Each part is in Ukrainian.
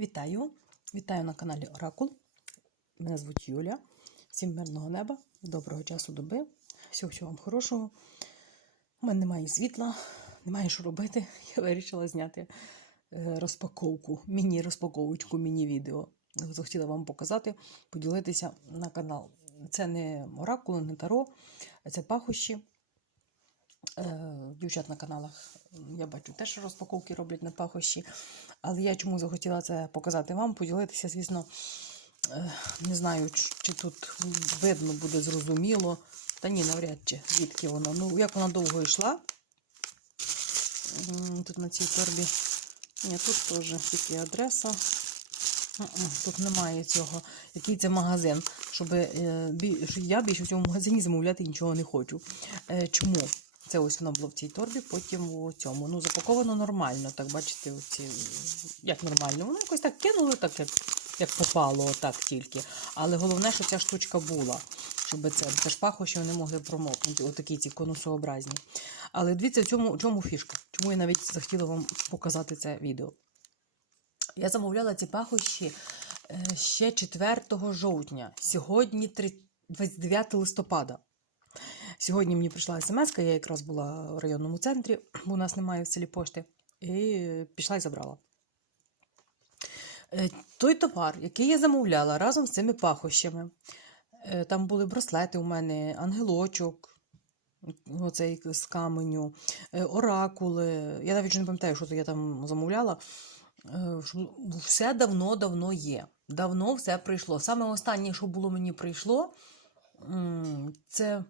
Вітаю! Вітаю на каналі Оракул. Мене звуть Юля. Всім мирного неба, доброго часу доби. Всього всього вам хорошого. У мене немає світла, немає що робити. Я вирішила зняти е, розпаковку, міні-розпаковочку, міні-відео. Захотіла вам показати, поділитися на канал. Це не оракул, не таро, це пахощі. Е, Дівчат на каналах я бачу теж розпаковки роблять на пахощі. Але я чому захотіла це показати вам, поділитися, звісно, е, не знаю, чи, тут видно буде зрозуміло. Та ні, навряд чи звідки воно. Ну, як вона довго йшла. Тут на цій торбі. Ні, тут теж тільки адреса. Тут немає цього. Який це магазин, щоб е, я більше в цьому магазині замовляти нічого не хочу. Чому? Це ось воно було в цій торбі, потім у цьому. Ну, запаковано нормально, так бачите, оці, як нормально. Воно якось так кинули, так як, як попало, отак тільки. Але головне, що ця штучка була, щоб це, це ж пахощі вони могли промокнути, отакі ці конусообразні. Але дивіться, в цьому, в чому фішка? Чому я навіть захотіла вам показати це відео? Я замовляла ці пахощі е, ще 4 жовтня. Сьогодні три- 29 листопада. Сьогодні мені прийшла смс, я якраз була в районному центрі, бо у нас немає в селі пошти, і пішла і забрала. Е, Той товар, який я замовляла разом з цими пахощами, е, там були браслети у мене, ангелочок, оцей з каменю, е, оракули. Я навіть не пам'ятаю, що я там замовляла. Все давно-давно є. Давно все прийшло. Саме останнє, що було мені прийшло, це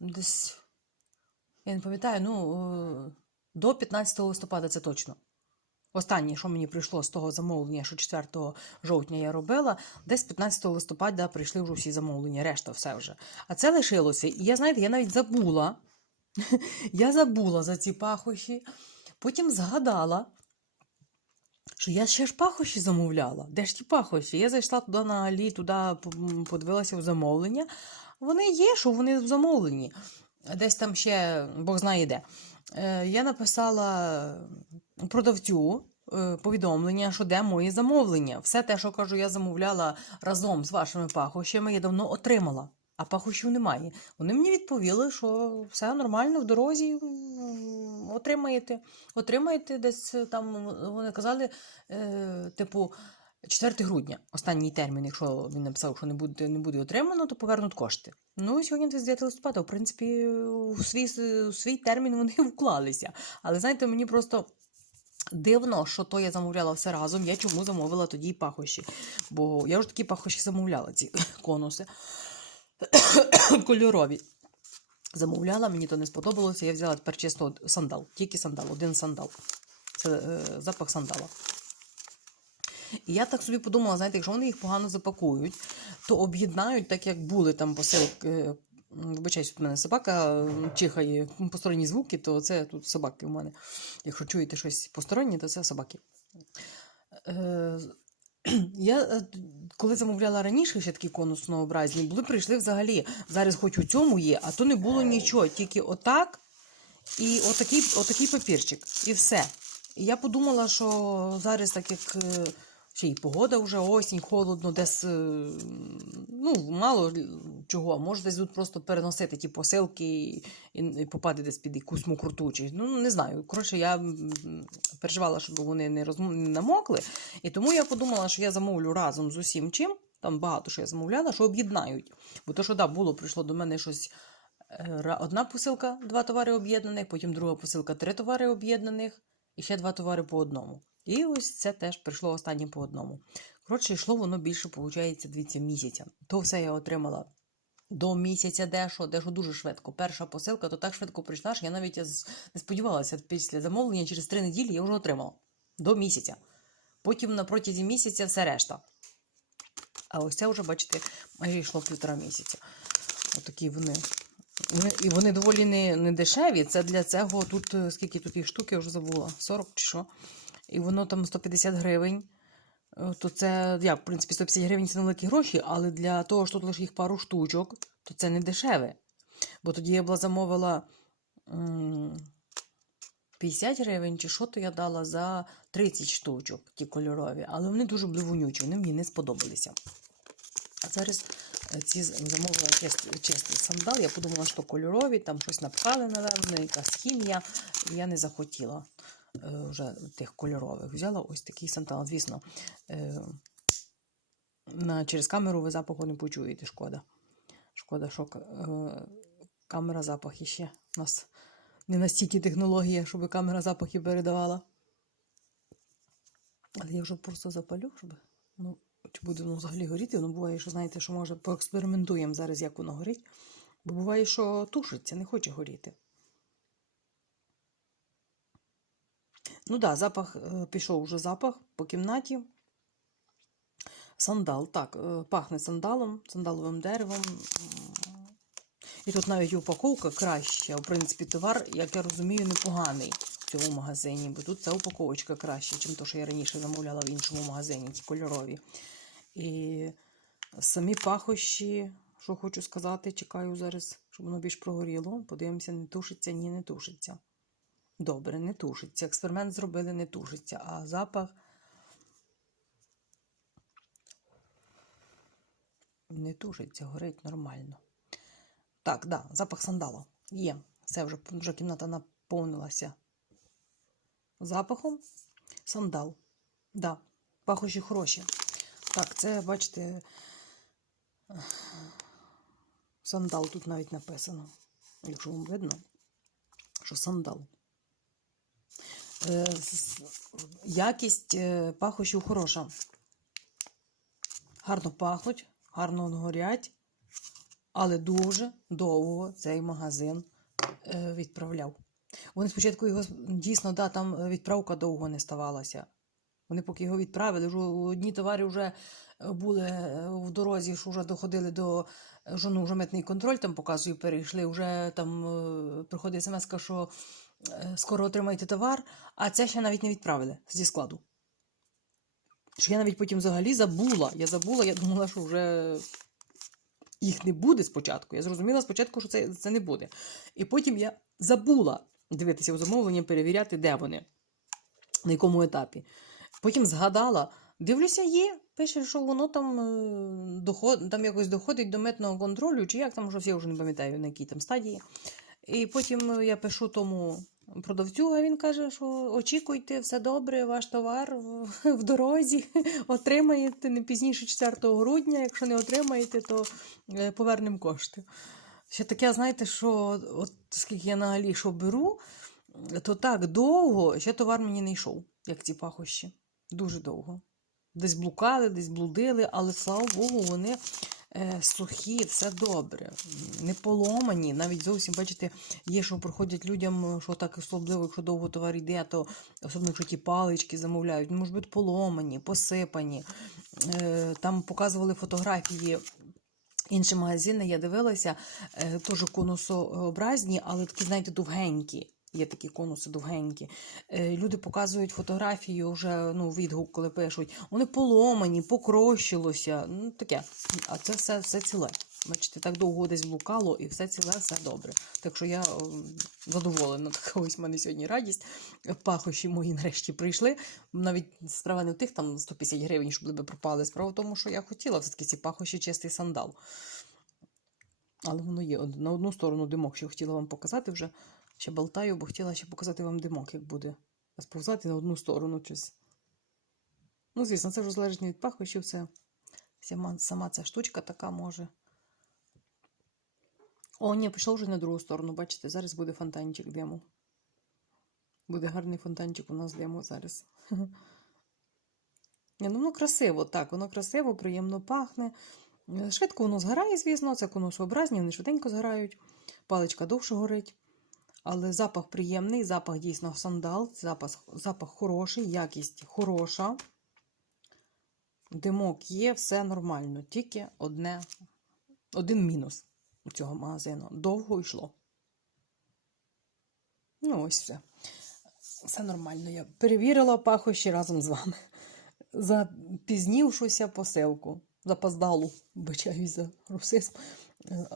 десь, я не пам'ятаю, ну, е, до 15 листопада це точно. Останнє, що мені прийшло з того замовлення, що 4 жовтня я робила, десь 15 листопада прийшли вже всі замовлення, решта все вже. А це лишилося. І я, знаєте, я навіть забула. я забула за ці пахощі. Потім згадала, що я ще ж пахощі замовляла. Де ж ті пахощі? Я зайшла туди на Алі, туди подивилася в замовлення. Вони є, що вони в замовленні. Десь там ще Бог знає де. Е, Я написала продавцю е, повідомлення, що де мої замовлення. Все те, що кажу, я замовляла разом з вашими пахощами, я давно отримала. А пахощів немає. Вони мені відповіли, що все нормально в дорозі отримаєте. Отримаєте десь е, там, вони казали, е, типу, 4 грудня, останній термін, якщо він написав, що не буде, не буде отримано, то повернуть кошти. Ну, і сьогодні 29 листопада, в принципі, у свій, у свій термін вони вклалися. Але знаєте, мені просто. Дивно, що то я замовляла все разом. Я чому замовила тоді пахощі? Бо я вже такі пахощі замовляла, ці конуси кольорові. Замовляла, мені то не сподобалося. Я взяла тепер чисто сандал, тільки сандал, один сандал. Це е, запах сандала. І я так собі подумала, знаєте, якщо вони їх погано запакують, то об'єднають, так як були там посилки. е, Вибачаюсь, тут мене собака чихає посторонні звуки, то це тут собаки у мене. Якщо чуєте щось постороннє, то це собаки. Я е, коли замовляла раніше ще такі конуснообразні, були прийшли взагалі. Зараз хоч у цьому є, а то не було нічого, тільки отак і отакий, отакий папірчик. І все. І я подумала, що зараз, так як е, ще й погода вже осінь, холодно, десь е, ну, мало чого, може десь тут просто переносити ті посилки і, попаде десь під якусь мокроту. Чи, ну, не знаю. Коротше, я переживала, щоб вони не, розм... не намокли. І тому я подумала, що я замовлю разом з усім чим. Там багато що я замовляла, що об'єднають. Бо то, що да, було, прийшло до мене щось. е, Одна посилка, два товари об'єднаних, потім друга посилка, три товари об'єднаних, і ще два товари по одному. І ось це теж прийшло останнє по одному. Коротше, йшло воно більше, виходить, дивіться, місяця. То все я отримала до місяця дещо, дещо дуже швидко. Перша посилка то так швидко прийшла, що я навіть не сподівалася після замовлення через три неділі я вже отримала. До місяця. Потім на протязі місяця все решта. А ось це вже, бачите, майже йшло півтора місяця. Отакі вони. І вони доволі не, не дешеві. Це для цього тут е, скільки тут їх штук, я вже забула, 40 чи що. І воно там 150 гривень. Е, То це, як, в принципі, 150 гривень це невеликі гроші, але для того, що тут лише їх пару штучок, то це не дешеве. Бо тоді я була замовила 50 гривень, чи що то я дала за 30 штучок, ті кольорові, але вони дуже були вонючі, вони мені не сподобалися. А зараз е, ці замовила чистий, сандал. Я подумала, що кольорові, там щось напхали, напевно, якась хімія. І я не захотіла вже тих кольорових. Взяла ось такий сандал. Звісно, е, на, через камеру ви запаху не почуєте, шкода. Шкода, що е, камера запах іще. У нас не настільки технологія, щоб камера запахи передавала. Але я вже просто запалю, щоб. Ну, чи буде воно взагалі горіти? Воно буває, що знаєте, що може поекспериментуємо зараз, як воно горить. Бо буває, що тушиться, не хоче горіти. Ну да, запах е, пішов уже запах по кімнаті. Сандал, так, е, пахне сандалом, сандаловим деревом. І тут навіть упаковка краща. В принципі, товар, як я розумію, непоганий в цьому магазині, бо тут ця упаковочка краща, ніж те, що я раніше замовляла в іншому магазині, ті кольорові. І самі пахощі, що хочу сказати, чекаю зараз, щоб воно більш прогоріло. Подивимося, не тушиться, ні, не тушиться. Добре, не тушиться. Експеримент зробили, не тушиться, а запах. Не тушиться, горить нормально. Так, да, запах сандала. Є. Все вже, вже кімната наповнилася запахом. Сандал. Да, пахощі хороші. Так, це, бачите, сандал тут навіть написано. Якщо вам видно, що сандал. Е, Якість е, пахощів хороша. Гарно пахнуть, гарно горять, але дуже довго цей магазин е, відправляв. Вони спочатку його дійсно, да, там відправка довго не ставалася. Вони поки його відправили, вже одні товари вже були в дорозі, що вже доходили до е, що, ну, вже митний контроль, там показує, перейшли, вже там приходить смс, що скоро отримаєте товар, а це ще навіть не відправили зі складу. Що я навіть потім взагалі забула. Я забула, я думала, що вже їх не буде спочатку. Я зрозуміла спочатку, що це, це не буде. І потім я забула дивитися у замовлення, перевіряти, де вони, на якому етапі. Потім згадала, дивлюся, є. Пише, що воно там, е, доход, там якось доходить до митного контролю, чи як там щось, я вже не пам'ятаю, на якій там стадії. І потім е, я пишу тому продавцю, а він каже, що очікуйте, все добре, ваш товар в, дорозі, отримаєте не пізніше 4 грудня. Якщо не отримаєте, то е, повернемо кошти. Ще таке, знаєте, що от скільки я на Алішо беру, то так довго ще товар мені не йшов, як ці пахощі. Дуже довго. Десь блукали, десь блудили, але слава Богу, вони сухі, все добре, не поломані. Навіть зовсім, бачите, є, що проходять людям, що так особливо, якщо довго товар йде, то особливо, якщо ті палички замовляють, можуть бути поломані, посипані. Е, там показували фотографії. Інші магазини я дивилася, е, теж конусообразні, але такі, знаєте, довгенькі. Є такі конуси довгенькі. Е, люди показують фотографію вже ну, відгук, коли пишуть. Вони поломані, покрощилося. Ну, таке. А це все, все ціле. Бачите, так довго десь блукало, і все ціле, все добре. Так що я о, задоволена. Така ось в мене сьогодні радість. Пахощі мої нарешті прийшли. Навіть справа не в тих там 150 гривень, щоб би пропали. Справа в тому, що я хотіла все-таки ці пахощі чистий сандал. Але воно є. На одну сторону димок, що хотіла вам показати вже. Ще болтаю, бо хотіла ще показати вам димок, як буде сповзати на одну сторону щось. Ну, звісно, це вже залежить від пахощів, це сама, сама ця штучка така може. О, ні, пішов вже на другу сторону, бачите, зараз буде фонтанчик диму. Буде гарний фонтанчик у нас диму зараз. Ні, ну воно красиво, так, воно красиво, приємно пахне. Швидко воно згорає, звісно, це конусообразні, вони швиденько згорають. Паличка довше горить. Але запах приємний, запах дійсно сандал, запах, запах хороший, якість хороша. Димок є, все нормально. Тільки одне, один мінус у цього магазину. Довго йшло. Ну, ось все. Все нормально. Я перевірила пахощі разом з вами. Запізнівшуся посилку. Запоздалу, вибачаюсь за русизм.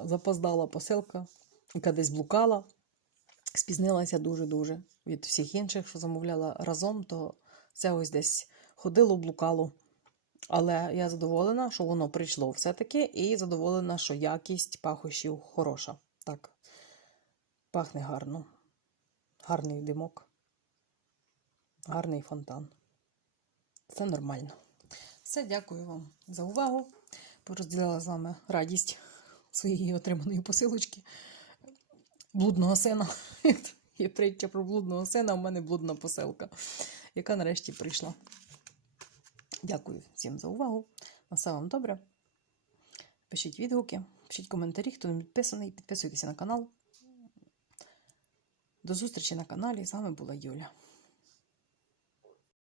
Запоздала посилка, яка десь блукала. Спізнилася дуже-дуже від всіх інших, що замовляла разом, то це ось десь ходило, блукало. Але я задоволена, що воно прийшло все-таки, і задоволена, що якість пахощів хороша. Так, пахне гарно. Гарний димок, гарний фонтан. Це нормально. Все, дякую вам за увагу. Порозділила з вами радість своєї отриманої посилочки блудного сина. Є притча про блудного сина, у мене блудна посилка, яка нарешті прийшла. Дякую всім за увагу. На все вам добре. Пишіть відгуки, пишіть коментарі, хто не підписаний, підписуйтесь на канал. До зустрічі на каналі. З вами була Юля.